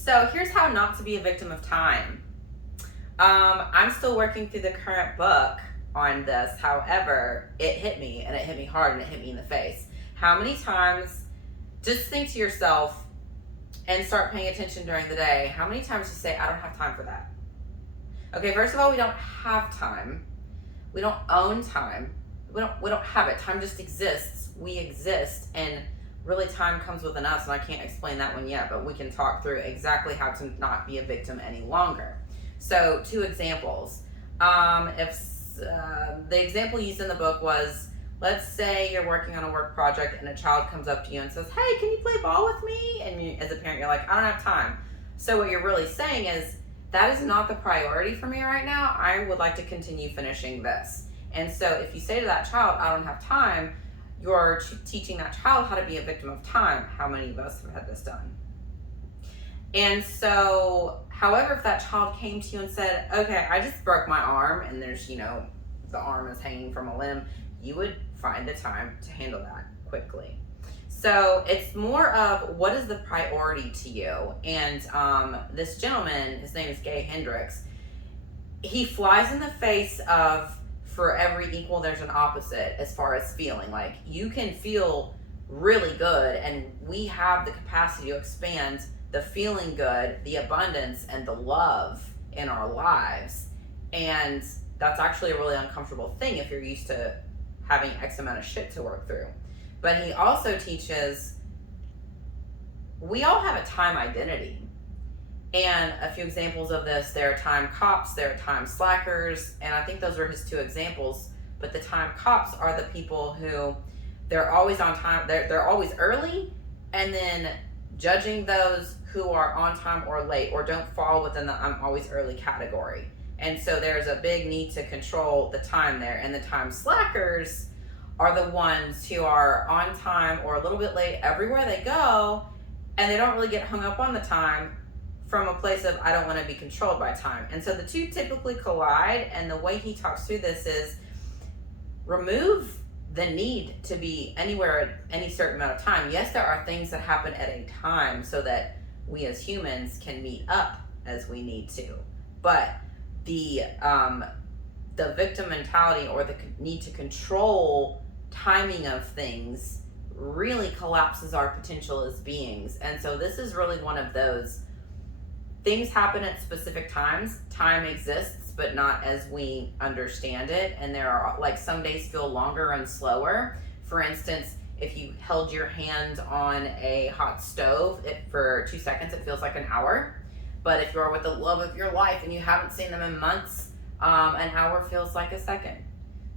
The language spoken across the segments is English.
So here's how not to be a victim of time. I'm still working through the current book on this. However, it hit me and it hit me hard and it hit me in the face. How many times, just think to yourself and start paying attention during the day. How many times you say, I don't have time for that? Okay, first of all, we don't have time. We don't own time. We don't have it. Time just exists. We exist, and really time comes within us, and I can't explain that one yet, but we can talk through exactly how to not be a victim any longer. So, two examples. If the example used in the book was, let's say you're working on a work project and a child comes up to you and says, hey, can you play ball with me? And you, as a parent, you're like, I don't have time. So what you're really saying is, that is not the priority for me right now. I would like to continue finishing this. And so if you say to that child, I don't have time, you're teaching that child how to be a victim of time. How many of us have had this done? And so, however, if that child came to you and said, okay, I just broke my arm and there's, the arm is hanging from a limb, you would find the time to handle that quickly. So it's more of what is the priority to you. And this gentleman, his name is Gay Hendricks, he flies in the face of, for every equal, there's an opposite as far as feeling. Like, you can feel really good, and we have the capacity to expand the feeling good, the abundance, and the love in our lives. And that's actually a really uncomfortable thing if you're used to having X amount of shit to work through. But he also teaches we all have a time identity. And a few examples of this, there are time cops, there are time slackers, and I think those are his two examples. But the time cops are the people who, they're always on time, they're always early, and then judging those who are on time or late or don't fall within the I'm always early category. And so there's a big need to control the time there. And the time slackers are the ones who are on time or a little bit late everywhere they go, and they don't really get hung up on the time from a place of I don't want to be controlled by time. And so the two typically collide, and the way he talks through this is remove the need to be anywhere at any certain amount of time. Yes, there are things that happen at a time so that we as humans can meet up as we need to. But the victim mentality or the need to control timing of things really collapses our potential as beings. And so this is really one of those things happen at specific times. Time exists, but not as we understand it. And there are, like, some days feel longer and slower. For instance, if you held your hand on a hot stove, for 2 seconds, it feels like an hour. But if you're with the love of your life and you haven't seen them in months, an hour feels like a second.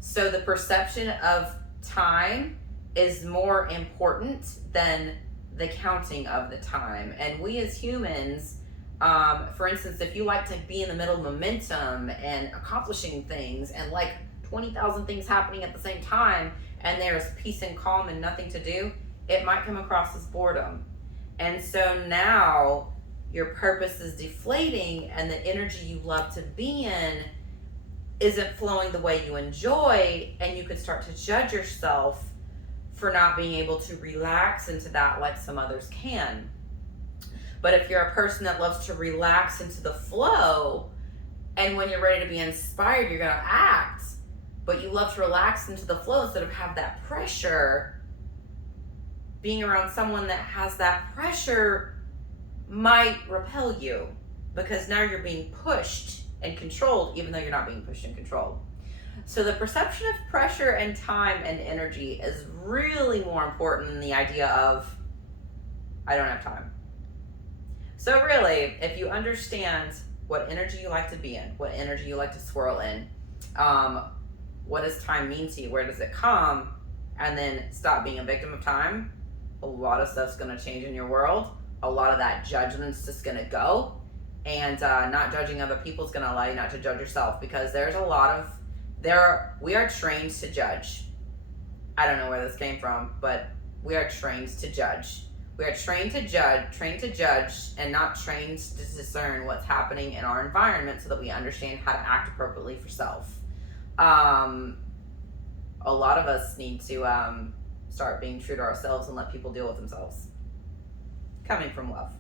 So the perception of time is more important than the counting of the time. And we as humans, for instance, if you like to be in the middle of momentum and accomplishing things and like 20,000 things happening at the same time, and there's peace and calm and nothing to do, it might come across as boredom. And so now your purpose is deflating, and the energy you love to be in isn't flowing the way you enjoy, and you could start to judge yourself for not being able to relax into that like some others can. But if you're a person that loves to relax into the flow, and when you're ready to be inspired, you're gonna act, but you love to relax into the flow instead of have that pressure, being around someone that has that pressure might repel you, because now you're being pushed and controlled, even though you're not being pushed and controlled. So the perception of pressure and time and energy is really more important than the idea of, I don't have time. So really, if you understand what energy you like to be in, what energy you like to swirl in, what does time mean to you, where does it come, and then stop being a victim of time, a lot of stuff's gonna change in your world. A lot of that judgment's just gonna go, and not judging other people is gonna allow you not to judge yourself, because there's a lot of, we are trained to judge. I don't know where this came from, but we are trained to judge. We are trained to judge, and not trained to discern what's happening in our environment so that we understand how to act appropriately for self. A lot of us need to start being true to ourselves and let people deal with themselves. Coming from love.